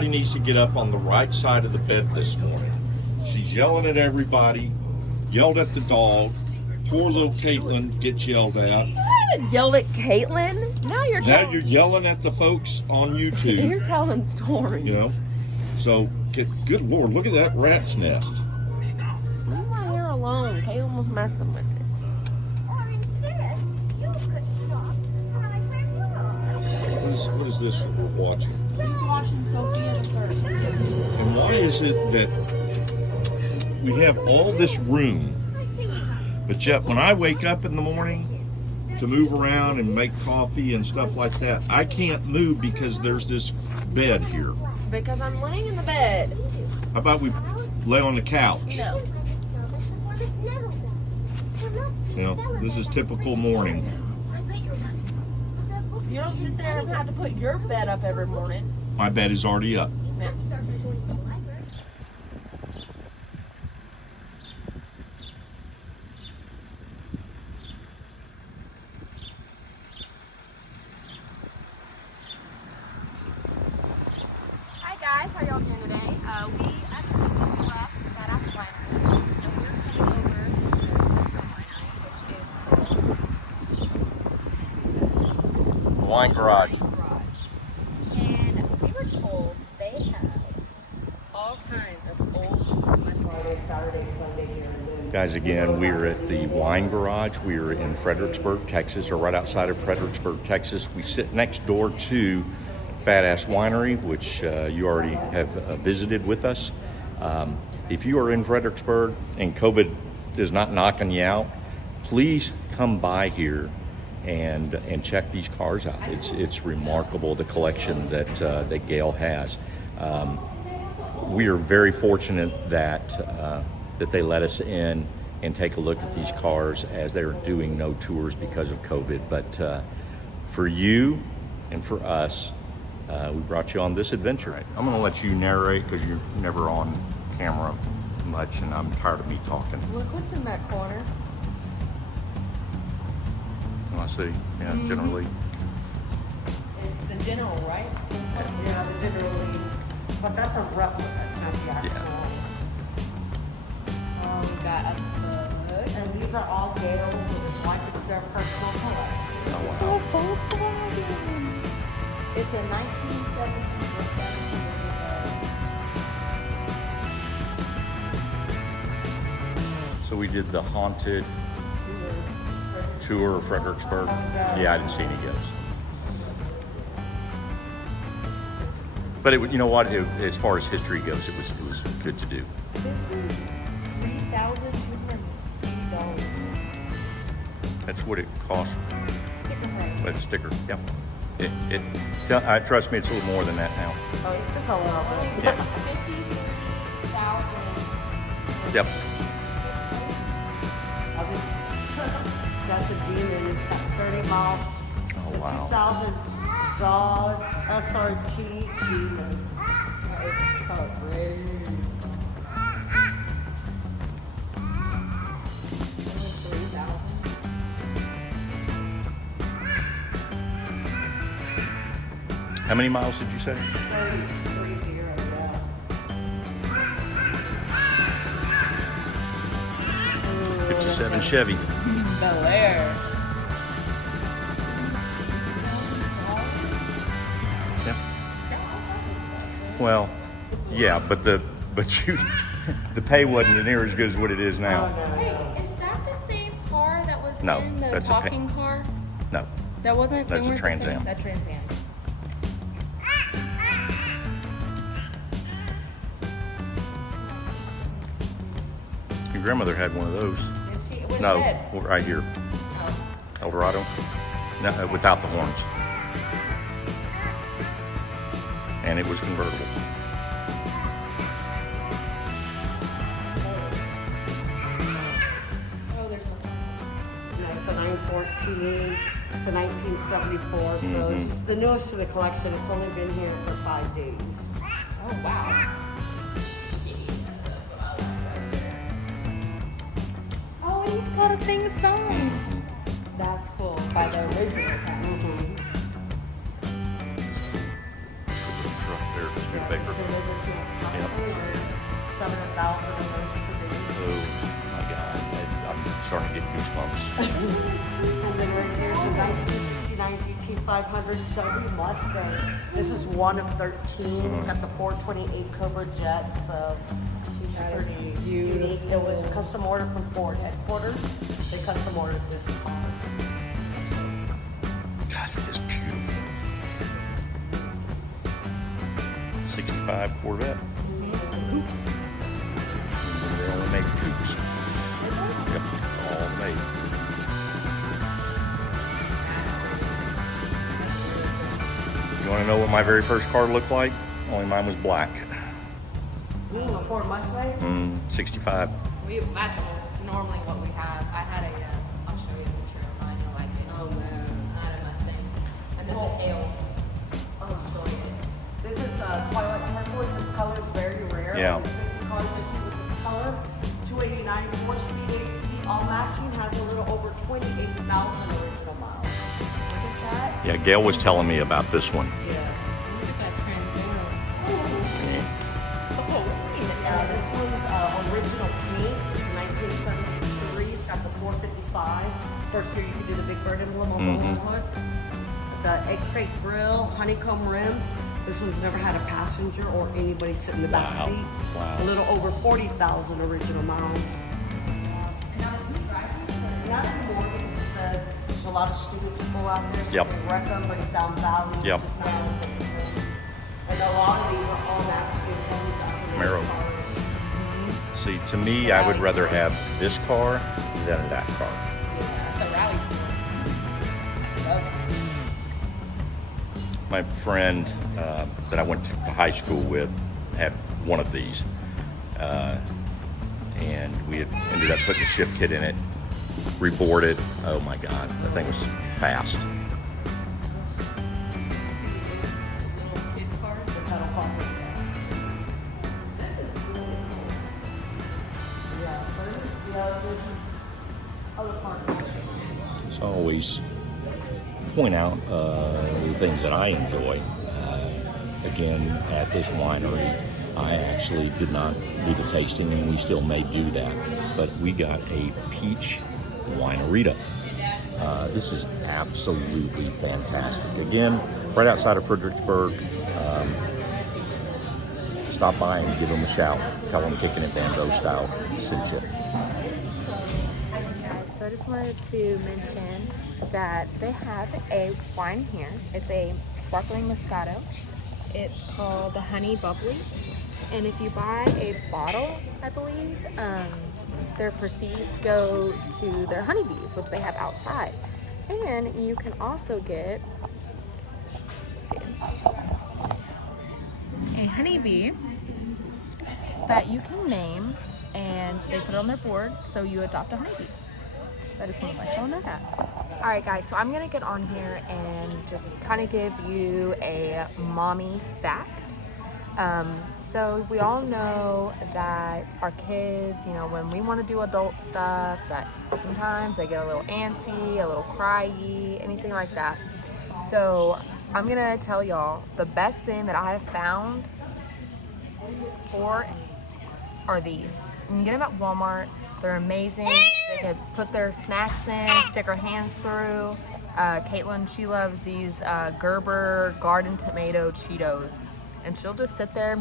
everybody needs to get up on the right side of the bed this morning. She's yelling at everybody, yelled at the dog. Poor little Caitlin gets yelled at. I haven't yelled at Caitlin. Now you're yelling at the folks on YouTube. You're telling stories. You know, so good Lord, look at that rat's nest. Leave my hair alone. Caitlin was messing with it. What is this that we're watching? He's watching Sophia the First. And why is it that we have all this room, but yet when I wake up in the morning to move around and make coffee and stuff like that, I can't move because there's this bed here? Because I'm laying in the bed. How about we lay on the couch? No. You know, this is typical morning. You don't sit there and have to put your bed up every morning. My bed is already up. Yeah. Hi guys, how y'all doing today? We actually just left Badass Winery and we're coming over to their sister winery, which is Wine garage. And we were told they have all kinds of old Friday, Saturday, Sunday here. Guys, again, we are at the wine garage. We are in Fredericksburg, Texas, or right outside of Fredericksburg, Texas. We sit next door to Badass Winery, which you already have visited with us. If you are in Fredericksburg and COVID is not knocking you out, please come by here and check these cars out. It's remarkable, the collection that Gail has. We are very fortunate that they let us in and take a look at these cars, as they are doing no tours because of COVID. But for you and for us, we brought you on this adventure. I'm going to let you narrate because you're never on camera much, and I'm tired of me talking. Look what's in that corner. I see. Yeah, generally. It's the general, right? Yeah, the generally, but that's a replica, it's not the actual. Yeah. We got a hood. And these are all Gales, so it's like it's their personal collection. Oh, wow. Oh, Volkswagen. It's a 1970 So we did the haunted tour of Fredericksburg. Yeah, I didn't see any yet. But you know what? As far as history goes, it was good to do. This was $3,280. That's what it cost. Sticker price. With a sticker. Yep. Trust me, it's a little more than that now. Oh, it's just a little bit. Yeah. 53,000. Yep. That's a demon, it's got 30 miles. Oh, The wow. 2000 Dodge SRT Demon. That is crazy. How many miles did you say? 30, yeah. 57 Chevy. Bel Air. Yeah. Well, yeah, but the pay wasn't near as good as what it is now. Hey, is that the same car that was No, in the that's a talking car? No, That wasn't. that's they a weren't the Trans same. Am. That Trans Am. Your grandmother had one of those. Did she? Which No, head? right here. Eldorado. No, without the horns. And it was convertible. Oh, there's no sign. No, it's a 914. It's a 1974. So this is the newest to the collection. It's only been here for 5 days. Oh, wow. Oh, he's got a thing signed. That's cool. By the original cat. Truck there, student bigger. Delivered to a Yep. customer, 7,000 of those produced. Oh my God, I'm starting to get goosebumps. And then right here's the 1969 GT500 Shelby Mustang. This is one of 13. It's got the 428 Cobra jet, so she's pretty unique. It was a custom order from Ford headquarters. They custom ordered this car. God, that is beautiful. 65 Corvette. Coupe. They only make coupes. Yep, it's all made. You want to know what my very first car looked like? Only mine was black. A Ford Mustang? 65. That's normally what we have. I had a, I'll show you a picture of mine, you'll like it. Oh man. I had a Mustang. And then the Gale. This is Twilight turquoise. This color is very rare. Yeah. The cars I see with this color, 289 4-speed AC, all matching, has a little over 28,000 original miles. Look at that. Yeah, Gail was telling me about this one. Yeah. Look at that Trans Am. This one's original paint. It's 1973. It's got the 455. First year you can do the Big Bird emblem on the hood. The egg crate grill, honeycomb rims. This one's never had a passenger or anybody sit in the back Wow. seat. Wow. A little over 40,000 original miles. Not anymore because it says there's a lot of stupid people out there. So Yep. they wreck them, brings down values. Yep. It's not what they say. And a lot of these are all actually fully documented Camaro. cars. See, to me, I would rather have this car than that car. It's a rally sport. My friend that I went to high school with had one of these, and we had ended up putting a shift kit in it, rebored it. Oh my God, that thing was fast. So I always point out the things that I enjoy. Again, at this winery, I actually did not do the tasting, and we still may do that. But we got a peach winerita. This is absolutely fantastic. Again, right outside of Fredericksburg. Stop by and give them a shout. Tell them Kickin at Van Voast Style sent you. So I just wanted to mention that they have a wine here. It's a sparkling Moscato. It's called the Honey Bubbly. And if you buy a bottle, I believe, their proceeds go to their honeybees, which they have outside. And you can also get, let's see, a honeybee that you can name, and they put it on their board, so you adopt a honeybee. So I just want to let y'all know that. All right, guys, so I'm gonna get on here and just kind of give you a mommy fact. So we all know that our kids, you know, when we want to do adult stuff, that sometimes they get a little antsy, a little cryy, anything like that. So I'm gonna tell y'all the best thing that I have found for are these. You can get them at Walmart. They're amazing. They can put their snacks in, stick our hands through. Caitlin, she loves these Gerber garden tomato Cheetos. And she'll just sit there,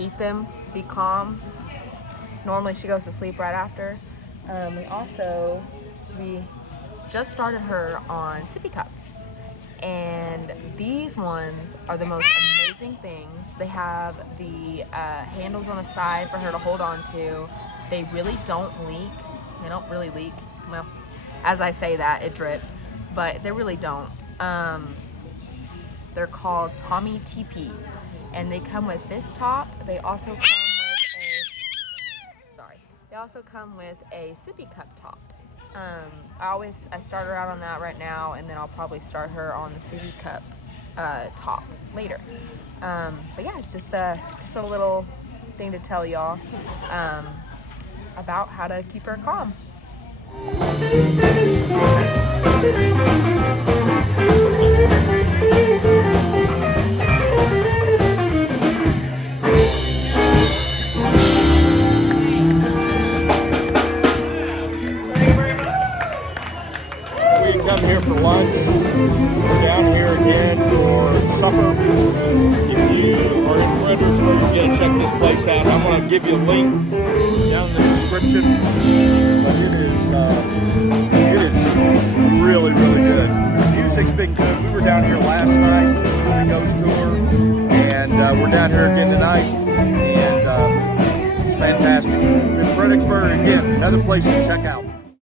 eat them, be calm. Normally she goes to sleep right after. We just started her on sippy cups. And these ones are the most amazing things. They have the handles on the side for her to hold on to. They really don't leak. They don't really leak. Well, as I say that, it dripped, but they really don't. They're called Tommy TP, and they come with this top. They also come with a sippy cup top. I start her out on that right now, and then I'll probably start her on the sippy cup top later. But yeah, just a little thing to tell y'all about how to keep her calm. If you are in Fredericksburg, you gotta check this place out. I'm gonna give you a link down in the description. But it is really, really good. The music's been good. We were down here last night for the Ghost Tour, and we're down here again tonight, and it's fantastic. In Fredericksburg, again, another place to check out.